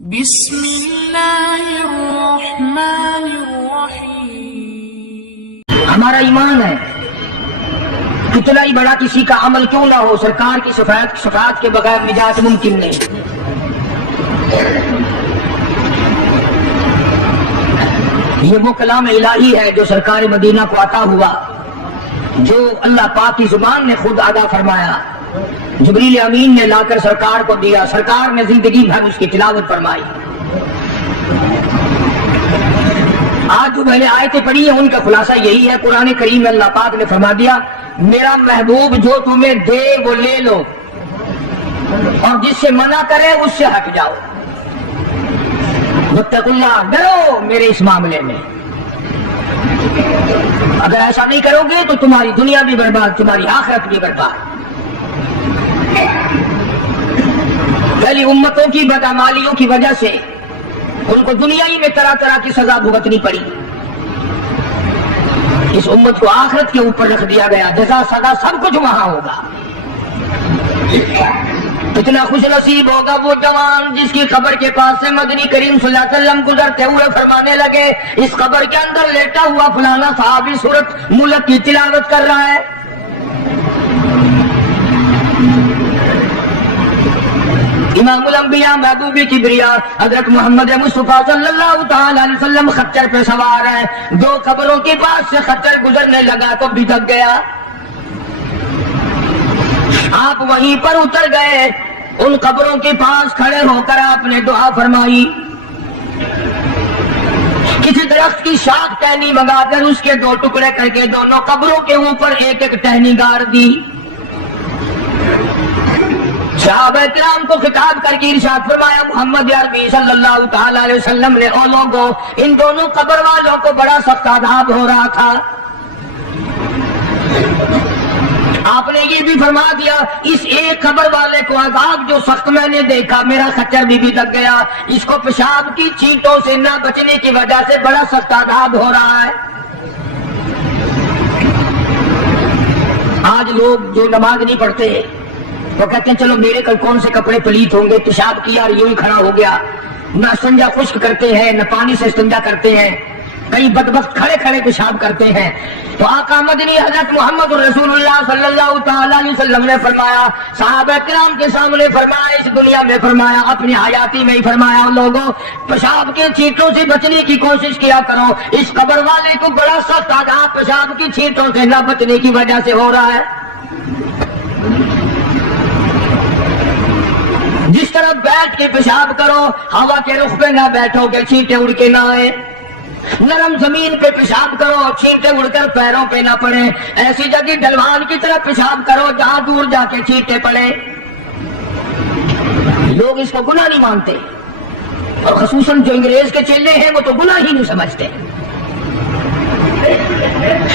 بسم اللہ الرحمن الرحیم۔ ہمارا ایمان ہے کتنا ہی بڑا کسی کا عمل کیوں نہ ہو، سرکار کی شفاعت کے بغیر نجات ممکن نہیں۔ یہ وہ کلام الہی ہے جو سرکار مدینہ کو عطا ہوا، جو اللہ پاک کی زبان نے خود ادا فرمایا، جبریل امین نے لا کر سرکار کو دیا، سرکار نے زندگی بھر اس کی تلاوت فرمائی۔ آج جو میں نے آیتیں پڑھی ہیں ان کا خلاصہ یہی ہے، قرآن کریم میں اللہ پاک نے فرما دیا میرا محبوب جو تمہیں دے وہ لے لو، اور جس سے منع کرے اس سے ہٹ جاؤ۔ واتقوا اللہ، ڈرو میرے اس معاملے میں، اگر ایسا نہیں کرو گے تو تمہاری دنیا بھی برباد، تمہاری آخرت بھی برباد۔ پہلی امتوں کی بدعمالیوں کی وجہ سے ان کو دنیا ہی میں طرح طرح کی سزا بھگتنی پڑی، اس امت کو آخرت کے اوپر رکھ دیا گیا، جزا سزا سب کچھ وہاں ہوگا۔ کتنا خوش نصیب ہوگا وہ جوان جس کی قبر کے پاس سے مدنی کریم صلی اللہ علیہ وسلم گزرتے ہوئے فرمانے لگے اس قبر کے اندر لیٹا ہوا فلانا صحابی سورۃ ملک کی تلاوت کر رہا ہے۔ امام الانبیاء محبوب کبریا حضرت محمد مصطفیٰ صلی اللہ تعالی علیہ وسلم خچر پہ سوار ہے، دو قبروں کے پاس سے خچر گزرنے لگا تو بھٹک گیا، آپ وہیں پر اتر گئے، ان قبروں کے پاس کھڑے ہو کر آپ نے دعا فرمائی، کسی درخت کی شاخ ٹہنی منگا کر اس کے دو ٹکڑے کر کے دونوں قبروں کے اوپر ایک ایک ٹہنی گاڑ دی، صحابہ کرام کو خطاب کر کے ارشاد فرمایا محمد عربی صلی اللہ تعالی علیہ وسلم نے او لوگوں ان دونوں قبر والوں کو بڑا سخت عذاب ہو رہا تھا، آپ نے یہ بھی فرما دیا اس ایک قبر والے کو عذاب جو سخت میں نے دیکھا، میرا خچر بھی لگ گیا، اس کو پیشاب کی چینٹوں سے نہ بچنے کی وجہ سے بڑا سخت عذاب ہو رہا ہے۔ آج لوگ جو نماز نہیں پڑھتے وہ کہتے ہیں چلو میرے کل کون سے کپڑے پلیت ہوں گے، پیشاب کیا اور یوں ہی کھڑا ہو گیا، نہ استنجا خشک کرتے ہیں نہ پانی سے استنجا کرتے ہیں، کئی بدبخت کھڑے کھڑے پیشاب کرتے ہیں۔ تو آقا مدنی حضرت محمد رسول اللہ صلی اللہ تعالی علیہ وسلم نے فرمایا، صحابہ کرام کے سامنے فرمایا، اس دنیا میں فرمایا، اپنی حیاتی میں ہی فرمایا لوگوں پیشاب کے چھینٹوں سے بچنے کی کوشش کیا کرو، اس قبر والے کو بڑا سخت عذاب پیشاب کی چھینٹوں سے نہ بچنے کی وجہ سے ہو رہا ہے۔ جس طرح بیٹھ کے پیشاب کرو ہوا کے رخ پہ نہ بیٹھو گے چھینٹے اڑ کے نہ آئے، نرم زمین پہ پیشاب کرو چھینٹے اڑ کر پیروں پہ نہ پڑے، ایسی جگہ ڈھلوان کی طرح پیشاب کرو جہاں دور جا کے چھینٹے پڑے۔ لوگ اس کو گناہ نہیں مانتے، اور خصوصاً جو انگریز کے چیلے ہیں وہ تو گناہ ہی نہیں سمجھتے۔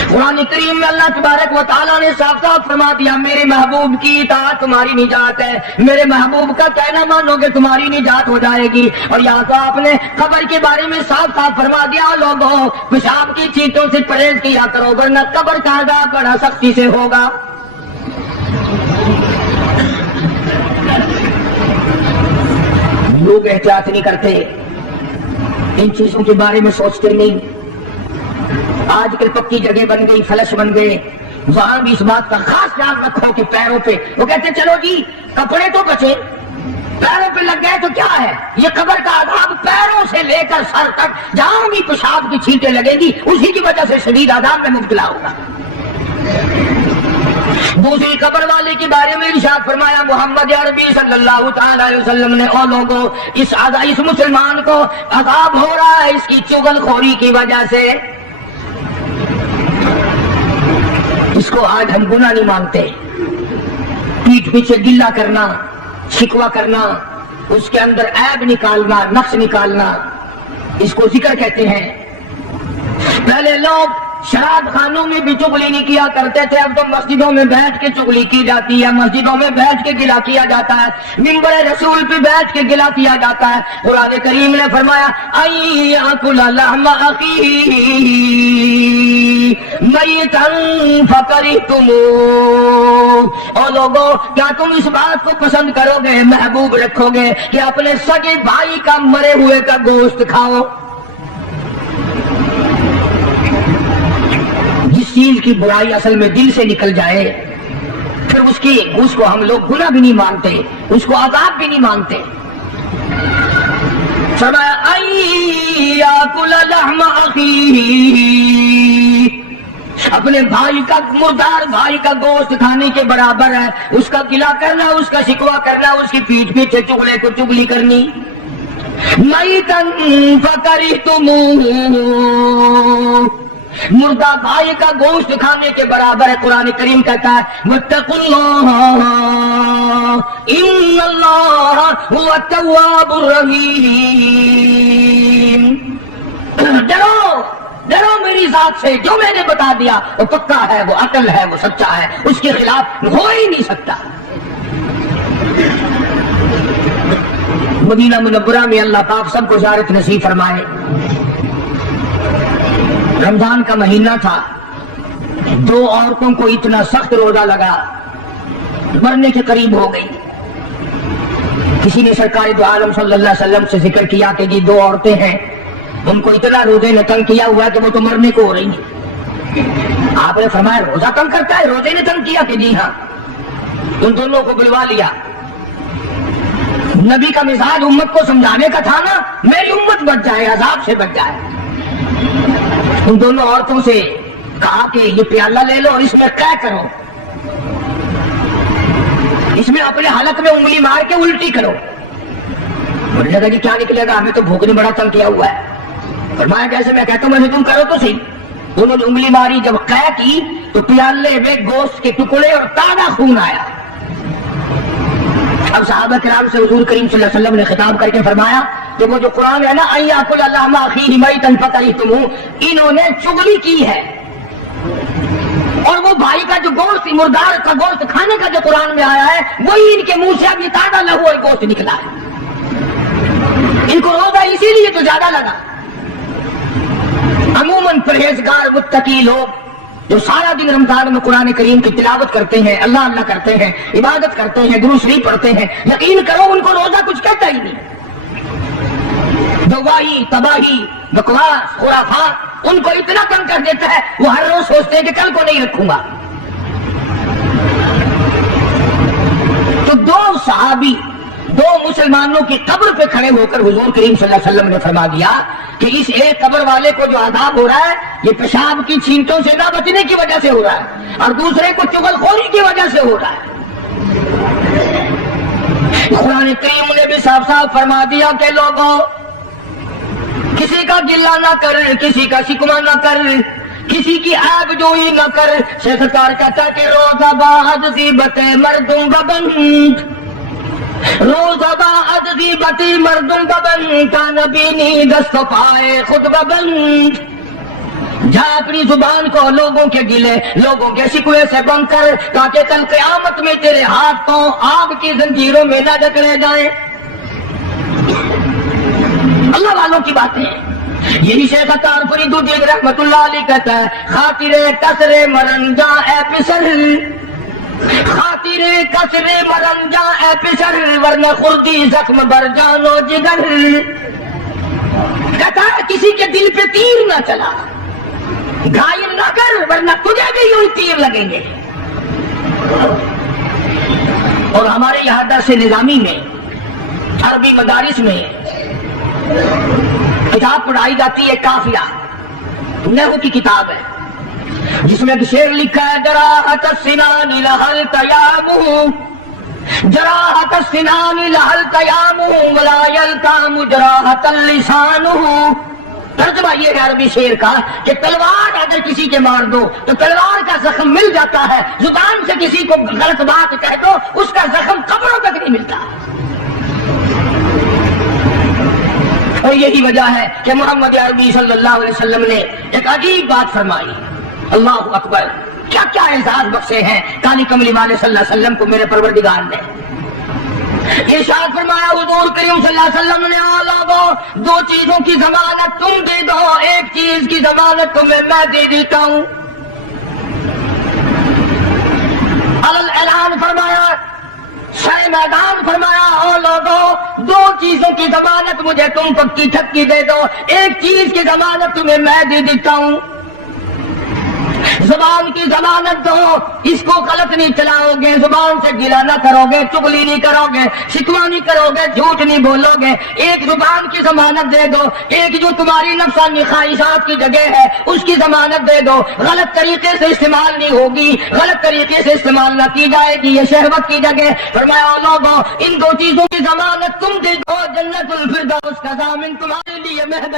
قرآن کریم میں اللہ تبارک و تعالیٰ نے صاف صاف فرما دیا میرے محبوب کی اطاعت تمہاری نجات ہے، میرے محبوب کا کہنا مانو گے تمہاری نجات ہو جائے گی۔ اور یہاں تو آپ نے قبر کے بارے میں صاف صاف فرما دیا لوگوں پیشاب کی چینٹوں سے پرہیز کیا کرو ورنہ قبر کا عذاب بڑا سختی سے ہوگا۔ لوگ احتیاط نہیں کرتے، ان چیزوں کے بارے میں سوچتے نہیں، آج کل پکی جگہ بن گئی، فلش بن گئے، وہاں بھی اس بات کا خاص خیال رکھو کہ پیروں پہ وہ کہتے ہیں چلو جی کپڑے تو بچے، پیروں پہ لگ گئے تو کیا ہے، یہ قبر کا عذاب پیروں سے لے کر سر تک جہاں بھی پیشاب کی چھینٹیں لگیں گی اسی کی وجہ سے شدید عذاب میں مبتلا ہوگا۔ دوسری قبر والے کے بارے میں ارشاد فرمایا محمد عربی صلی اللہ تعالی علیہ وسلم نے او لوگوں اس مسلمان کو عذاب ہو رہا ہے اس کی چغل خوری کی وجہ سے، اس کو آج ہم گناہ نہیں مانتے، پیٹھ پیچھے گلہ کرنا، شکوہ کرنا، اس کے اندر عیب نکالنا، نقص نکالنا، اس کو ذکر کہتے ہیں۔ پہلے لوگ شراب خانوں میں بھی چغلی نہیں کیا کرتے تھے، اب تو مسجدوں میں بیٹھ کے چغلی کی جاتی ہے، مسجدوں میں بیٹھ کے گلا کیا جاتا ہے، منبر رسول پہ بیٹھ کے گلا کیا جاتا ہے۔ قرآن کریم نے فرمایا ایاکل لحم اخیہ میتا فکرہتموہ، او لوگوں کیا تم اس بات کو پسند کرو گے، محبوب رکھو گے کہ اپنے سگے بھائی کا مرے ہوئے کا گوشت کھاؤ؟ جس چیز کی برائی اصل میں دل سے نکل جائے پھر اس کو ہم لوگ گناہ بھی نہیں مانتے، اس کو عذاب بھی نہیں مانتے۔ فرمایا ایاکل لحم اخیہ، اپنے بھائی کا مردار بھائی کا گوشت کھانے کے برابر ہے، اس کا گلا کرنا، اس کا شکوہ کرنا، اس کی پیٹھ پیچھے چغلے کو چغلی کرنی۔ میتا فکرہتموہ، مردہ بھائی کا گوشت کھانے کے برابر ہے۔ قرآن کریم کہتا ہے واتقوا اللہ ان اللہ هو التواب الرحیم، ڈرو میری ذات سے، جو میں نے بتا دیا وہ پکا ہے، وہ عقل ہے، وہ سچا ہے، اس کے خلاف ہو ہی نہیں سکتا۔ مدینہ منورہ میں اللہ پاک سب کو زیارت نصیب فرمائے۔ رمضان کا مہینہ تھا، دو عورتوں کو اتنا سخت روزہ لگا، مرنے کے قریب ہو گئی۔ کسی نے سرکار دو عالم صلی اللہ علیہ وسلم سے ذکر کیا کہ یہ دو عورتیں ہیں، ان کو اتنا روزے نے تنگ کیا ہوا ہے کہ وہ تو مرنے کو ہو رہی ہیں۔ آپ نے فرمایا روزہ تنگ کرتا ہے؟ روزے نے تنگ کیا؟ کہ جی ہاں۔ ان دونوں کو بلوا لیا۔ نبی کا مزاج امت کو سمجھانے کا تھا نا، میری امت بچ جائے، عذاب سے بچ جائے۔ ان دونوں عورتوں سے کہا کہ یہ پیالہ لے لو اور اس میں قے کرو، اس میں اپنے حلق میں انگلی مار کے الٹی کرو۔ بولنے لگا جی کیا نکلے گا، ہمیں تو بھوک نے بڑا تنگ کیا ہوا ہے۔ فرمایا کیسے؟ میں کہتا ہوں میں تم کرو تو صحیح۔ انہوں نے انگلی ماری، جب قے کی تو پیالے میں گوشت کے ٹکڑے اور تازہ خون آیا۔ اب صحابہ کرام سے حضور کریم صلی اللہ علیہ وسلم نے خطاب کر کے فرمایا کہ وہ جو قرآن ہے نا ایاکل لحم اخیہ میتا فکرہتموہ، انہوں نے چغلی کی ہے، اور وہ بھائی کا جو گوشت مردار کا گوشت کھانے کا جو قرآن میں آیا ہے وہی ان کے منہ سے اب یہ تازہ لہو اور گوشت نکلا ہے۔ ان کو روزہ اسی لیے تو زیادہ لگا۔ عموماً پرہیزگار متقی لوگ جو سارا دن رمضان میں قرآن کریم کی تلاوت کرتے ہیں، اللہ اللہ کرتے ہیں، عبادت کرتے ہیں، درود شریف پڑھتے ہیں، یقین کرو ان کو روزہ کچھ کہتا ہی نہیں۔ دوائی، تباہی، بکواس، خرافات ان کو اتنا تنگ کر دیتا ہے وہ ہر روز سوچتے ہیں کہ کل کو نہیں رکھوں گا۔ تو دو صحابی دو مسلمانوں کی قبر پہ کھڑے ہو کر حضور کریم صلی اللہ علیہ وسلم نے فرما دیا کہ اس ایک قبر والے کو جو عذاب ہو رہا ہے یہ پیشاب کی چھینٹوں سے نہ بچنے کی وجہ سے ہو رہا ہے، اور دوسرے کو چغل خوری کی وجہ سے ہو رہا ہے۔ قرآن کریم نے بھی صاف صاف فرما دیا کہ لوگوں کسی کا گلہ نہ کر، کسی کا شکوہ نہ کر، کسی کی عیب جوئی نہ کر۔ شیخ کار کہتا کہ روزہ بعد غیبت مردم ببند، روزہ بعد غیبت مردم ببند، کا نبینی دست پائے خود ببند۔ جا اپنی زبان کو لوگوں کے گلے، لوگوں کے شکوے سے بند کر، تاکہ کل قیامت میں تیرے ہاتھ پاؤں آگ کی زنجیروں میں نہ جکڑے جائیں۔ اللہ والوں کی باتیں یہی شیخ عطار فرید الدین رحمت اللہ علیہ کہتا ہے خاطر کسر مرنجا اے پسر، خاطر کسر مرنجا اے پسر، ورنہ خردی زخم بر جانو جگر۔ کہتا ہے کسی کے دل پہ تیر نہ چلا، گھائل نہ کر، ورنہ تجھے بھی یوں تیر لگیں گے۔ اور ہمارے یہاں درس نظامی میں، عربی مدارس میں کتاب پڑھائی جاتی ہے کافیہ، نحو کی کتاب ہے، جس میں شعر لکھا ہے جراحت السنان لہل تیامہ، جراحت السنان لہل تیامہ ولا یلتام جراحت اللسانہ۔ ترجمہ یہ ہے عربی شعر کا کہ تلوار اگر کسی کے مار دو تو تلوار کا زخم مل جاتا ہے، زبان سے کسی کو غلط بات کہہ دو اس کا زخم قبروں تک نہیں ملتا۔ اور یہی وجہ ہے کہ محمد عربی صلی اللہ علیہ وسلم نے ایک عجیب بات فرمائی۔ اللہ اکبر، کیا کیا اعزاز بخشے ہیں کالی کملی والے صلی اللہ علیہ وسلم کو میرے پروردگار نے۔ ارشاد فرمایا حضور کریم صلی اللہ علیہ وسلم نے، لوگوں دو چیزوں کی ضمانت تم دے دو، ایک چیز کی ضمانت تمہیں میں دے دیتا ہوں۔ علل اعلان فرمایا، شہ میدان فرمایا، او لوگوں دو چیزوں کی ضمانت مجھے تم پکی ٹھکی دے دو، ایک چیز کی ضمانت تمہیں میں دے دیتا ہوں۔ زبان کی ضمانت دو، اس کو غلط نہیں چلاؤ گے، زبان سے گلا نہ کرو گے، چغلی نہیں کرو گے، شکوہ نہیں کرو گے، جھوٹ نہیں بولو گے، ایک زبان کی ضمانت دے دو، ایک جو تمہاری نفسانی خواہشات کی جگہ ہے اس کی ضمانت دے دو، غلط طریقے سے استعمال نہیں ہوگی، غلط طریقے سے استعمال نہ کی جائے گی، یہ شہوت کی جگہ۔ فرمایا لوگوں ان دو چیزوں کی ضمانت تم دے دو، جنت الفردوس کا ضامن تمہارے لیے محض